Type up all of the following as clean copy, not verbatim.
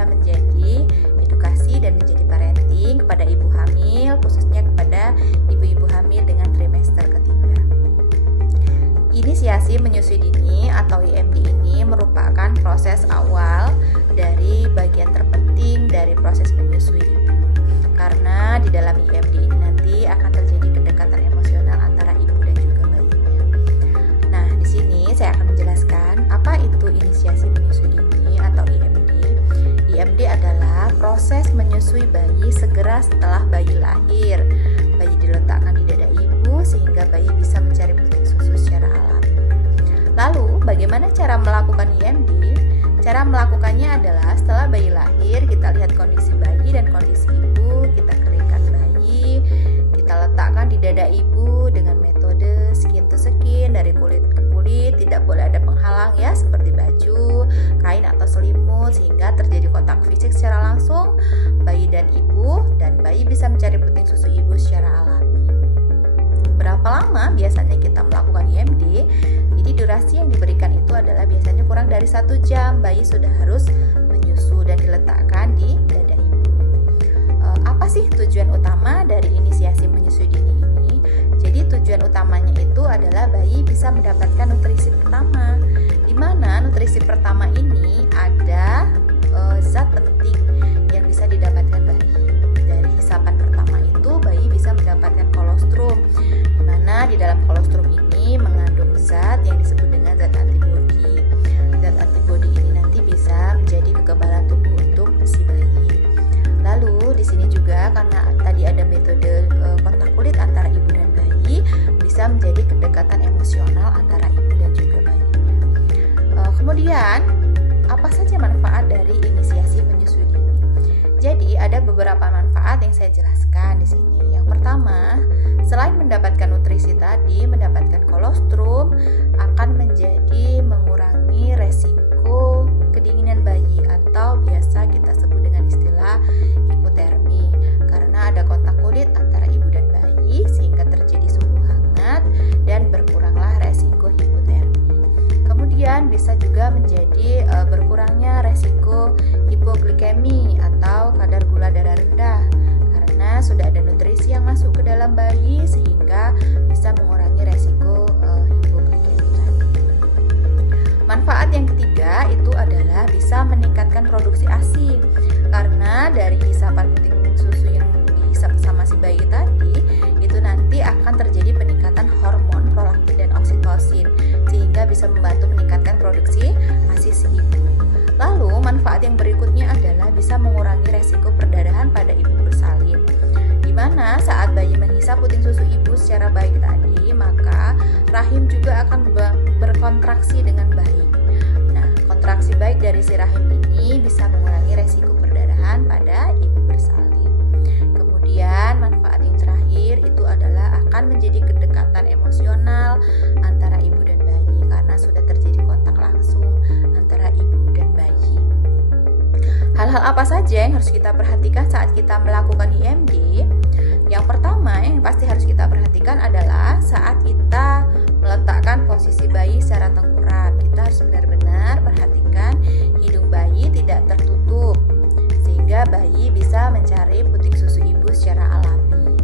bisa menjadi edukasi dan menjadi parenting kepada ibu hamil, khususnya kepada ibu-ibu hamil dengan trimester ketiga. Inisiasi menyusui dini atau IMD ini merupakan proses awal dari bagian terpenting dari proses menyusui ibu. Karena di dalam IMD ini nanti akan terjadi kedekatan emosional antara ibu dan juga bayinya. Nah, di sini saya akan menjelaskan apa itu inisiasi menyusui dini atau IMD. IMD adalah proses menyusui bayi segera setelah bayi lahir. Bayi diletakkan di dada ibu sehingga bayi bisa mencari puting susu secara alami. Lalu, bagaimana cara melakukan IMD? Cara melakukannya adalah setelah bayi lahir, kita lihat kondisi bayi dan kondisi ibu, kita keringkan bayi, kita letakkan di dada ibu dengan metode skin to skin, dari kulit ke kulit, tidak boleh ada penghalang ya, seperti baju, kain atau selimut, sehingga terjadi kontak fisik secara langsung bayi dan ibu, dan bayi bisa mencari puting susu ibu secara alami. Berapa lama biasanya kita melakukan IMD? Jadi durasi yang diberikan itu adalah biasanya kurang dari 1 jam. Bayi sudah harus menyusu dan diletakkan di dada ibu. Apa sih tujuan utama dari inisiasi menyusui dini ini? Jadi tujuan utamanya itu adalah bayi bisa mendapatkan nutrisi pertama, di mana nutrisi pertama ini ada zat penting yang bisa didapatkan bayi. Dari hisapan pertama itu bayi bisa mendapatkan kolostrum, di mana di dalam kolostrum ini mengandung zat yang disebut dengan zat antibodi. Zat antibodi ini nanti bisa menjadi kekebalan tubuh untuk si bayi. Lalu di sini juga karena tadi ada metode kontak kulit antara ibu dan bayi, bisa menjadi kedekatan emosional antara ibu dan juga bayinya. Kemudian apa saja manfaat dari inisiasi menyusui dini? Jadi ada beberapa manfaat yang saya jelaskan di sini. Yang pertama, selain mendapatkan nutrisi tadi, mendapatkan kolostrum akan menjadi mengurangi resiko kedinginan bayi atau biasa kita sebut dengan istilah hipotermi, karena ada kontak kulit antara ibu dan bayi sehingga terjadi suhu hangat dan berkuranglah resiko hipotermi. Kemudian bisa juga menjadi berkurangnya resiko hipoglikemi atau kadar gula darah rendah, karena sudah ada nutrisi yang masuk ke dalam bayi sehingga bisa mengurangi resiko hipoglikemi tadi. Manfaat yang ketiga itu adalah bisa meningkatkan produksi ASI, karena dari hisapan puting susu yang dihisap sama si bayi tadi itu nanti akan terjadi peningkatan hormon prolaktin dan oksitosin sehingga bisa membantu meningkatkan produksi ASI si ibu. Lalu manfaat yang berikutnya adalah bisa mengurangi resiko perdarahan pada ibu bersalin, di mana saat bayi menghisap puting susu ibu secara baik tadi, maka rahim juga akan berkontraksi dengan baik. Nah, kontraksi baik dari si rahim ini bisa mengurangi resiko perdarahan pada ibu bersalin. Kemudian manfaat yang terakhir itu adalah akan menjadi kedekatan emosional antara ibu dan bayi, karena sudah terjadi kontak langsung antara ibu dan bayi. Hal-hal apa saja yang harus kita perhatikan saat kita melakukan IMD? Yang pertama yang pasti harus kita perhatikan adalah saat kita meletakkan posisi bayi secara tengkurap. Kita harus benar-benar perhatikan hidung bayi tidak tertutup sehingga bayi bisa mencari puting susu ibu secara alami.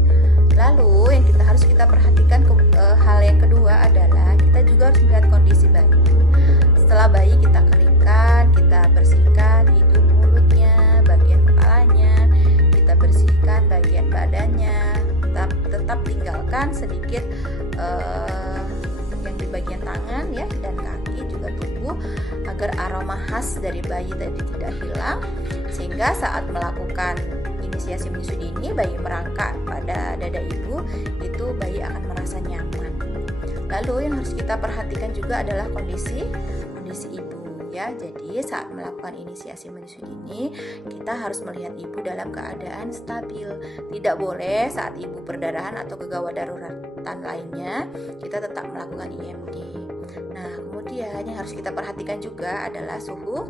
Lalu yang harus kita perhatikan hal yang kedua adalah kita juga harus melihat kondisi bayi. Setelah bayi kita keringkan, kita bersihkan hidung, mulutnya, bagian kepalanya, kita bersihkan bagian badannya, tetap tinggalkan sedikit yang di bagian tangan ya dan kaki juga tubuh agar aroma khas dari bayi tadi tidak hilang, sehingga saat melakukan inisiasi menyusui dini bayi merangkak pada dada ibu, itu bayi akan merasa nyaman. Lalu yang harus kita perhatikan juga adalah kondisi ibu ya. Jadi saat melakukan inisiasi menyusui dini kita harus melihat ibu dalam keadaan stabil. Tidak boleh saat ibu perdarahan atau kegawat daruratan lainnya kita tetap melakukan IMD. Nah, kemudian yang harus kita perhatikan juga adalah suhu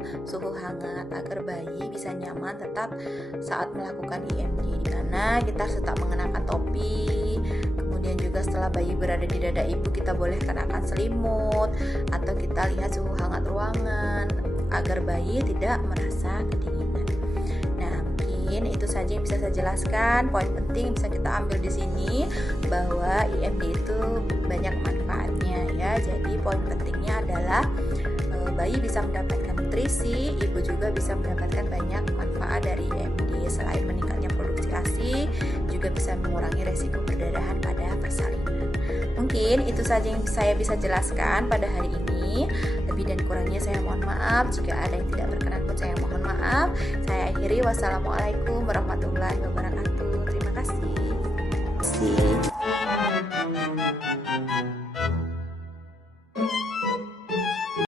hangat agar bayi bisa nyaman tetap saat melakukan IMD, di mana kita harus tetap mengenakan topi. Kemudian juga setelah bayi berada di dada ibu kita boleh kenakan selimut atau kita lihat suhu hangat ruangan agar bayi tidak merasa kedinginan. mungkin itu saja yang bisa saya jelaskan. Poin penting bisa kita ambil di sini bahwa IMD itu banyak manfaatnya ya. Jadi poin pentingnya adalah bayi bisa mendapatkan nutrisi, ibu juga bisa mendapatkan banyak manfaat dari IMD. Selain meningkatnya produksi ASI, juga bisa mengurangi resiko perdarahan pada persalinan. Mungkin itu saja yang saya bisa jelaskan pada hari ini. Lebih dan kurangnya saya mohon maaf. Jika ada yang tidak berkenan pun saya mohon maaf. Saya akhiri. Wassalamualaikum warahmatullahi wabarakatuh.